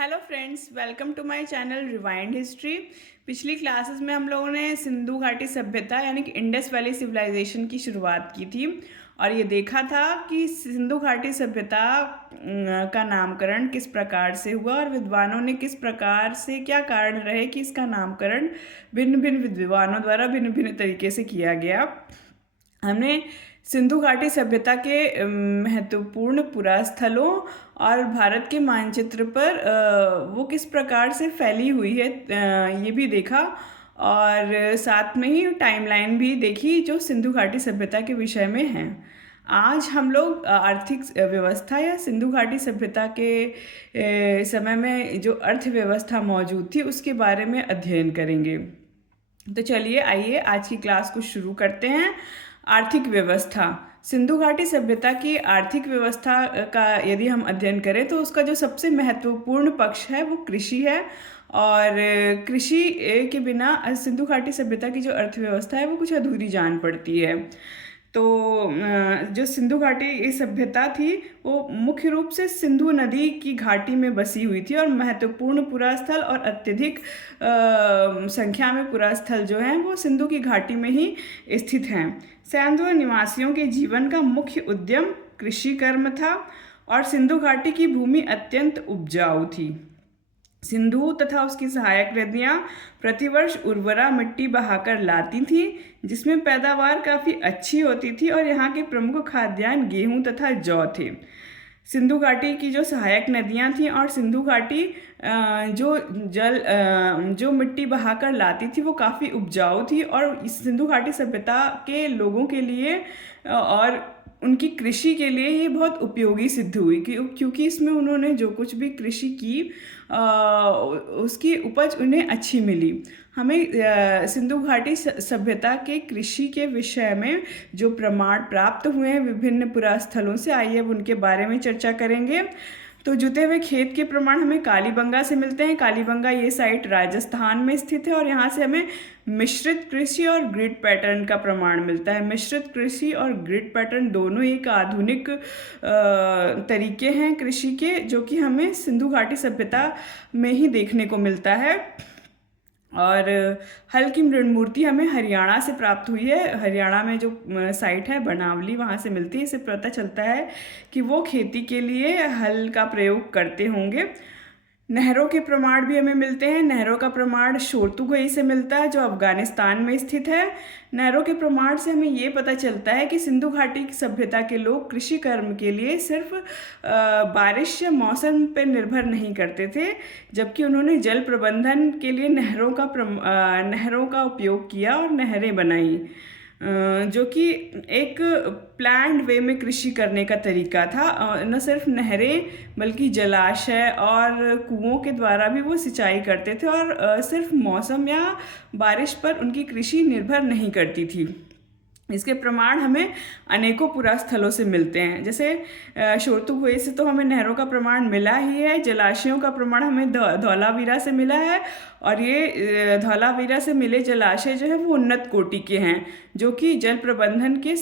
Hello friends, welcome to my channel rewind history. पिछली classes में हम लोगों ने सिंधु घाटी सभ्यता यानी कि इंडस वैली सिविलाइजेशन की शुरुआत की थी और ये देखा था कि सिंधु घाटी सभ्यता का नामकरण किस प्रकार से हुआ और विद्वानों ने किस प्रकार से, क्या कारण रहे कि इसका नामकरण भिन्न भिन्न विद्वानों द्वारा भिन्न भिन्न तरीके से किया गया। हमने सिंधु घाटी सभ्यता के महत्वपूर्ण पुरास्थलों और भारत के मानचित्र पर वो किस प्रकार से फैली हुई है ये भी देखा और साथ में ही टाइमलाइन भी देखी जो सिंधु घाटी सभ्यता के विषय में है। आज हम लोग आर्थिक व्यवस्था या सिंधु घाटी सभ्यता के समय में जो अर्थव्यवस्था मौजूद थी उसके बारे में अध्ययन करेंगे। तो चलिए आइए आज की क्लास को शुरू करते हैं। आर्थिक व्यवस्था, सिंधु घाटी सभ्यता की आर्थिक व्यवस्था का यदि हम अध्ययन करें तो उसका जो सबसे महत्वपूर्ण पक्ष है वो कृषि है और कृषि के बिना सिंधु घाटी सभ्यता की जो अर्थव्यवस्था है वो कुछ अधूरी जान पड़ती है। तो जो सिंधु घाटी सभ्यता थी वो मुख्य रूप से सिंधु नदी की घाटी में बसी हुई थी और महत्वपूर्ण पुरास्थल और अत्यधिक संख्या में पुरास्थल जो हैं वो सिंधु की घाटी में ही स्थित हैं। सिंधु निवासियों के जीवन का मुख्य उद्यम कृषि कर्म था और सिंधु घाटी की भूमि अत्यंत उपजाऊ थी। सिंधु तथा उसकी सहायक नदियाँ प्रतिवर्ष उर्वरा मिट्टी बहाकर लाती थीं जिसमें पैदावार काफ़ी अच्छी होती थी और यहाँ के प्रमुख खाद्यान्न गेहूँ तथा जौ थे। सिंधु घाटी की जो सहायक नदियाँ थीं और सिंधु घाटी जो मिट्टी बहाकर लाती थी वो काफ़ी उपजाऊ थी और इस सिंधु घाटी सभ्यता के लोगों के लिए और उनकी कृषि के लिए ये बहुत उपयोगी सिद्ध हुई क्योंकि इसमें उन्होंने जो कुछ भी कृषि की उसकी उपज उन्हें अच्छी मिली। हमें सिंधु घाटी सभ्यता के कृषि के विषय में जो प्रमाण प्राप्त हुए हैं विभिन्न पुरास्थलों से, आइए अब उनके बारे में चर्चा करेंगे। तो जुते हुए खेत के प्रमाण हमें कालीबंगा से मिलते हैं। कालीबंगा ये साइट राजस्थान में स्थित है और यहाँ से हमें मिश्रित कृषि और ग्रिड पैटर्न का प्रमाण मिलता है। मिश्रित कृषि और ग्रिड पैटर्न दोनों एक आधुनिक तरीके हैं कृषि के जो कि हमें सिंधु घाटी सभ्यता में ही देखने को मिलता है। और हल की मृण मूर्ति हमें हरियाणा से प्राप्त हुई है। हरियाणा में जो साइट है बनावली वहाँ से मिलती है। इससे पता चलता है कि वो खेती के लिए हल का प्रयोग करते होंगे। नहरों के प्रमाण भी हमें मिलते हैं। नहरों का प्रमाण शोरतुगई से मिलता है जो अफगानिस्तान में स्थित है। नहरों के प्रमाण से हमें ये पता चलता है कि सिंधु घाटी की सभ्यता के लोग कृषि कर्म के लिए सिर्फ बारिश या मौसम पर निर्भर नहीं करते थे, जबकि उन्होंने जल प्रबंधन के लिए नहरों का उपयोग किया और नहरें बनाई जो कि एक प्लान्ड वे में कृषि करने का तरीका था। न सिर्फ नहरें बल्कि जलाशय और कुओं के द्वारा भी वो सिंचाई करते थे और सिर्फ मौसम या बारिश पर उनकी कृषि निर्भर नहीं करती थी। इसके प्रमाण हमें अनेकों पुरास्थलों से मिलते हैं। जैसे शोरतुगई से तो हमें नहरों का प्रमाण मिला ही है। जलाशयों का प्रमाण हमें धौलावीरा से मिला है और ये धौलावीरा से मिले जलाशय जो है वो उन्नत कोटि के हैं जो कि जल प्रबंधन के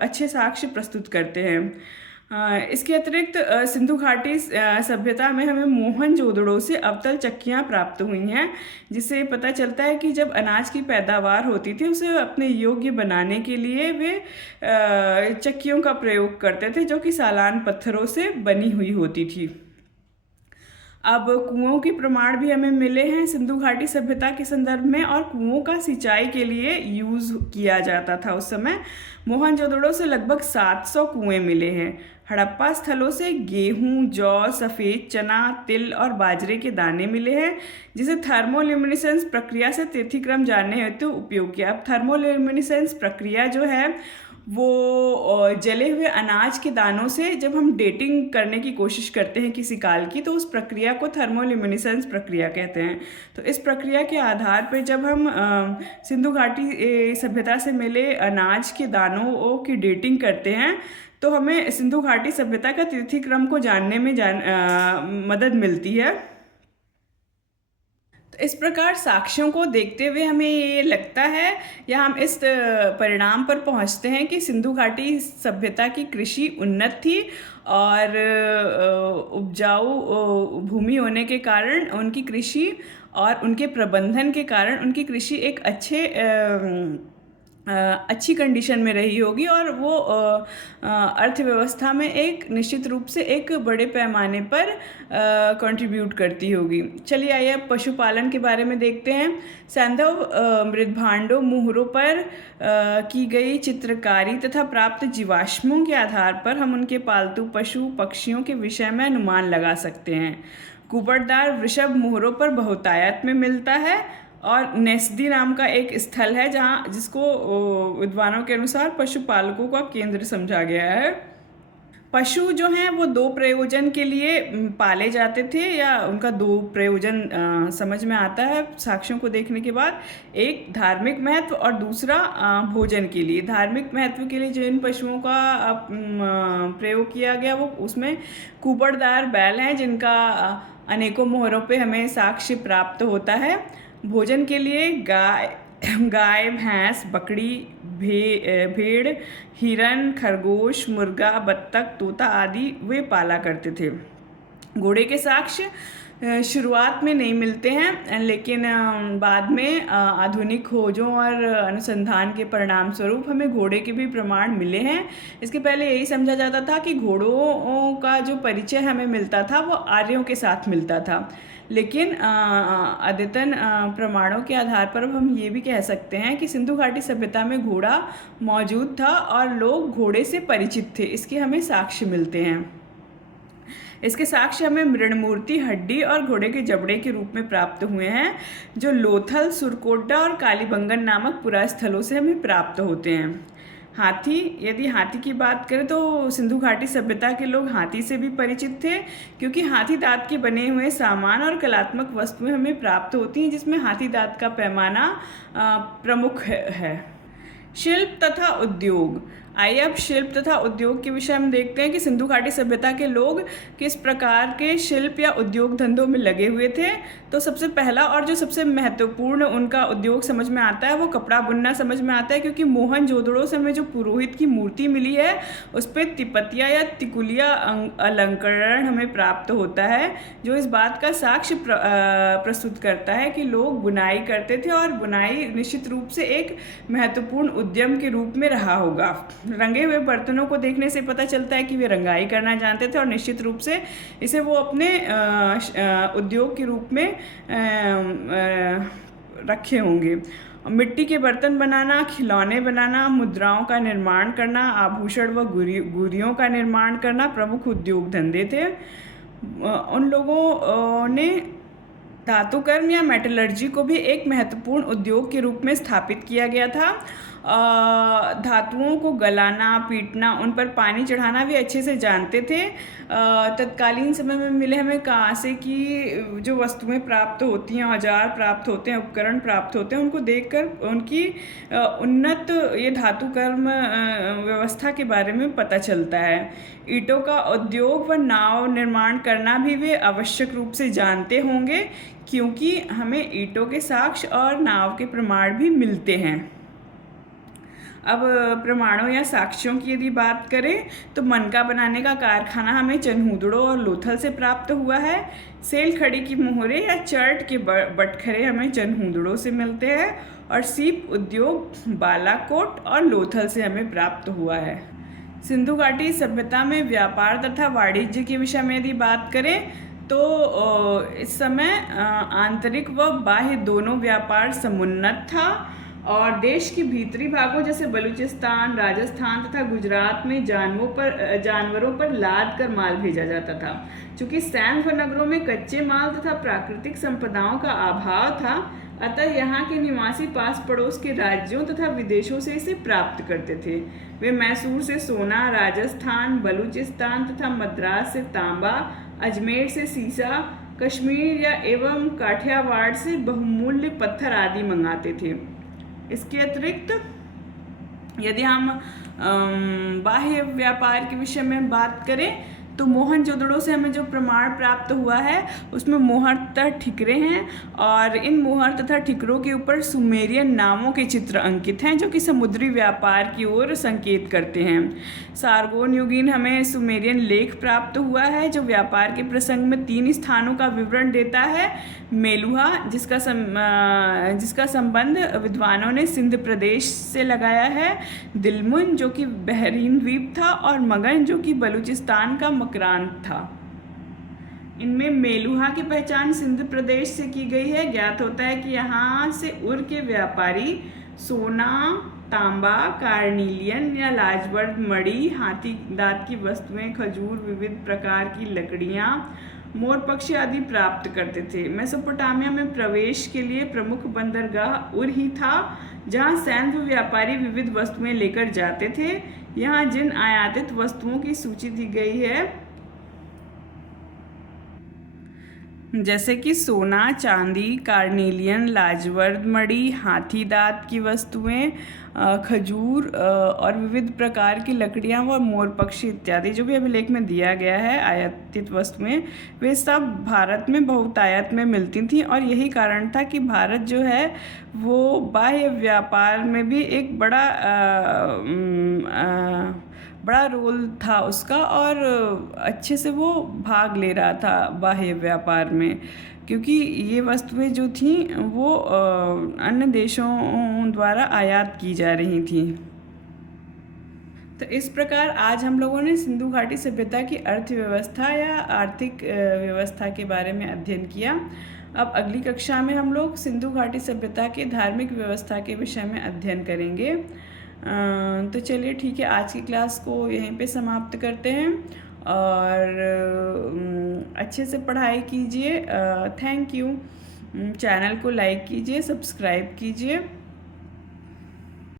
अच्छे साक्ष्य प्रस्तुत करते हैं। इसके अतिरिक्त सिंधु घाटी सभ्यता में हमें मोहनजोदड़ो से अवतल चक्कियाँ प्राप्त हुई हैं जिससे पता चलता है कि जब अनाज की पैदावार होती थी उसे अपने योग्य बनाने के लिए वे चक्कियों का प्रयोग करते थे जो कि सालान पत्थरों से बनी हुई होती थी। अब कुओं के प्रमाण भी हमें मिले हैं सिंधु घाटी सभ्यता के संदर्भ में और कुओं का सिंचाई के लिए यूज़ किया जाता था उस समय। मोहनजोदड़ो से लगभग 700 कुएं मिले हैं। हड़प्पा स्थलों से गेहूं, जौ, सफ़ेद चना, तिल और बाजरे के दाने मिले हैं जिसे थर्मोल्यूमिनेसेंस प्रक्रिया से तिथिक्रम जानने हेतु उपयोग किया। अब थर्मोल्यूमिनेसेंस प्रक्रिया जो है वो जले हुए अनाज के दानों से जब हम डेटिंग करने की कोशिश करते हैं किसी काल की तो उस प्रक्रिया को थर्मोल्यूमिनेसेंस प्रक्रिया कहते हैं। तो इस प्रक्रिया के आधार पर जब हम सिंधु घाटी सभ्यता से मिले अनाज के दानों की डेटिंग करते हैं तो हमें सिंधु घाटी सभ्यता का तिथिक्रम को जानने में मदद मिलती है। तो इस प्रकार साक्ष्यों को देखते हुए हमें ये लगता है या हम इस परिणाम पर पहुंचते हैं कि सिंधु घाटी सभ्यता की कृषि उन्नत थी और उपजाऊ भूमि होने के कारण उनकी कृषि और उनके प्रबंधन के कारण उनकी कृषि एक अच्छी कंडीशन में रही होगी और वो अर्थव्यवस्था में एक निश्चित रूप से एक बड़े पैमाने पर कंट्रीब्यूट करती होगी। चलिए आइए अब पशुपालन के बारे में देखते हैं। सैंधव मृदभांडों मुहरों पर की गई चित्रकारी तथा प्राप्त जीवाश्मों के आधार पर हम उनके पालतू पशु पक्षियों के विषय में अनुमान लगा सकते हैं। कुबड़दार वृषभ मुहरों पर बहुतायत में मिलता है और नेस्दी नाम का एक स्थल है जिसको विद्वानों के अनुसार पशुपालकों का केंद्र समझा गया है। पशु जो हैं वो दो प्रयोजन के लिए पाले जाते थे या उनका दो प्रयोजन समझ में आता है साक्ष्यों को देखने के बाद। एक धार्मिक महत्व और दूसरा भोजन के लिए। धार्मिक महत्व के लिए जिन पशुओं का प्रयोग किया गया वो उसमें कुबड़दार बैल हैं जिनका अनेकों मोहरों पे हमें साक्ष्य प्राप्त होता है। भोजन के लिए गाय भैंस बकरी भेड़ हिरन खरगोश मुर्गा बत्तख तोता आदि वे पाला करते थे। घोड़े के साक्ष्य शुरुआत में नहीं मिलते हैं लेकिन बाद में आधुनिक खोजों और अनुसंधान के परिणाम स्वरूप हमें घोड़े के भी प्रमाण मिले हैं। इसके पहले यही समझा जाता था कि घोड़ों का जो परिचय हमें मिलता था वो आर्यों के साथ मिलता था, लेकिन अद्यतन प्रमाणों के आधार पर अब हम ये भी कह सकते हैं कि सिंधु घाटी सभ्यता में घोड़ा मौजूद था और लोग घोड़े से परिचित थे। इसके हमें साक्ष्य मिलते हैं। इसके साक्ष्य हमें मृणमूर्ति हड्डी और घोड़े के जबड़े के रूप में प्राप्त हुए हैं जो लोथल सुरकोड्डा और कालीबंगन नामक पुरास्थलों से हमें प्राप्त होते हैं। हाथी, यदि हाथी की बात करें तो सिंधु घाटी सभ्यता के लोग हाथी से भी परिचित थे क्योंकि हाथी दांत के बने हुए सामान और कलात्मक वस्तुएं हमें प्राप्त होती हैं जिसमें हाथी दांत का पैमाना प्रमुख है। शिल्प तथा उद्योग। आइए अब शिल्प तथा उद्योग के विषय में देखते हैं कि सिंधु घाटी सभ्यता के लोग किस प्रकार के शिल्प या उद्योग धंधों में लगे हुए थे। तो सबसे पहला और जो सबसे महत्वपूर्ण उनका उद्योग समझ में आता है वो कपड़ा बुनना समझ में आता है क्योंकि मोहनजोदड़ो से हमें जो पुरोहित की मूर्ति मिली है उस पर तिपतिया या तिकुलिया अलंकरण हमें प्राप्त होता है जो इस बात का साक्ष्य प्रस्तुत करता है कि लोग बुनाई करते थे और बुनाई निश्चित रूप से एक महत्वपूर्ण उद्यम के रूप में रहा होगा। रंगे हुए बर्तनों को देखने से पता चलता है कि वे रंगाई करना जानते थे और निश्चित रूप से इसे वो अपने उद्योग के रूप में रखे होंगे। मिट्टी के बर्तन बनाना, खिलौने बनाना, मुद्राओं का निर्माण करना, आभूषण व गुरियों का निर्माण करना प्रमुख उद्योग धंधे थे। उन लोगों ने धातुकर्म या मेटलर्जी को भी एक महत्वपूर्ण उद्योग के रूप में स्थापित किया गया था। धातुओं को गलाना पीटना उन पर पानी चढ़ाना भी अच्छे से जानते थे। तत्कालीन समय में मिले हमें कांसे की जो वस्तुएं प्राप्त होती हैं, औजार प्राप्त होते हैं, उपकरण प्राप्त होते हैं, उनको देखकर उनकी उन्नत ये धातुकर्म व्यवस्था के बारे में पता चलता है। ईंटों का उद्योग व नाव निर्माण करना भी वे आवश्यक रूप से जानते होंगे क्योंकि हमें ईंटों के साक्ष्य और नाव के प्रमाण भी मिलते हैं। अब प्रमाणों या साक्ष्यों की यदि बात करें तो मनका बनाने का कारखाना हमें चनहूदड़ों और लोथल से प्राप्त हुआ है। सेल खड़ी की मोहरे या चर्ट के बटखरे हमें चनहूदड़ों से मिलते हैं और सीप उद्योग बालाकोट और लोथल से हमें प्राप्त हुआ है। सिंधु घाटी सभ्यता में व्यापार तथा वाणिज्य के विषय में यदि बात करें तो इस समय आंतरिक व बाह्य दोनों व्यापार समुन्नत था और देश के भीतरी भागों जैसे बलूचिस्तान, राजस्थान तथा गुजरात में जानवरों पर लाद कर माल भेजा जाता था। चूँकि सैन्य व नगरों में कच्चे माल तथा प्राकृतिक संपदाओं का अभाव था, अतः यहाँ के निवासी पास पड़ोस के राज्यों तथा विदेशों से इसे प्राप्त करते थे। वे मैसूर से सोना, राजस्थान, बलूचिस्तान तथा मद्रास से तांबा, अजमेर से सीसा, कश्मीर या एवं काठियावाड़ से बहुमूल्य पत्थर आदि मंगाते थे। इसके अतिरिक्त यदि हम बाह्य व्यापार के विषय में बात करें तो मोहनजोदड़ो से हमें जो प्रमाण प्राप्त हुआ है उसमें मोहर तथा ठिकरे हैं, और इन मोहर तथा ठिकरों के ऊपर सुमेरियन नामों के चित्र अंकित हैं जो कि समुद्री व्यापार की ओर संकेत करते हैं। सारगोन युगीन हमें सुमेरियन लेख प्राप्त हुआ है जो व्यापार के प्रसंग में 3 स्थानों का विवरण देता है। मेलुहा, जिसका संबंध विद्वानों ने सिंध प्रदेश से लगाया है, दिलमुन जो कि बहरीन द्वीप था, और मगन जो कि बलूचिस्तान का मकरान था। इनमें मेलुहा की पहचान सिंध प्रदेश से की गई है। ज्ञात होता है कि यहाँ से उर के व्यापारी सोना, तांबा, कार्निलियन या लाजवर्द मणि, हाथी दांत की वस्तुएं, खजूर, विविध प्रकार की लकड़ियाँ, मोर पक्षी आदि प्राप्त करते थे। मेसोपोटामिया में प्रवेश के लिए प्रमुख बंदरगाह उर ही था, जहाँ सैन्य व्यापारी विविध वस्तुएं लेकर जाते थे। यहाँ जिन आयातित वस्तुओं की सूची दी गई है, जैसे कि सोना, चांदी, कार्नेलियन, लाजवर्द मणि, हाथी दांत की वस्तुएं, खजूर और विविध प्रकार की लकड़ियां व मोर पक्षी इत्यादि जो भी अभिलेख में दिया गया है आयातित वस्तुएं, वे सब भारत में बहुतायत में मिलती थी। और यही कारण था कि भारत जो है वो बाह्य व्यापार में भी एक बड़ा रोल था उसका, और अच्छे से वो भाग ले रहा था बाह्य व्यापार में, क्योंकि ये वस्तुएं जो थीं वो अन्य देशों द्वारा आयात की जा रही थी। तो इस प्रकार आज हम लोगों ने सिंधु घाटी सभ्यता की अर्थव्यवस्था या आर्थिक व्यवस्था के बारे में अध्ययन किया। अब अगली कक्षा में हम लोग सिंधु घाटी सभ्यता के धार्मिक व्यवस्था के विषय में अध्ययन करेंगे। तो चलिए ठीक है, आज की क्लास को यहीं पे समाप्त करते हैं, और अच्छे से पढ़ाई कीजिए। Thank you. चैनल को लाइक कीजिए, सब्सक्राइब कीजिए।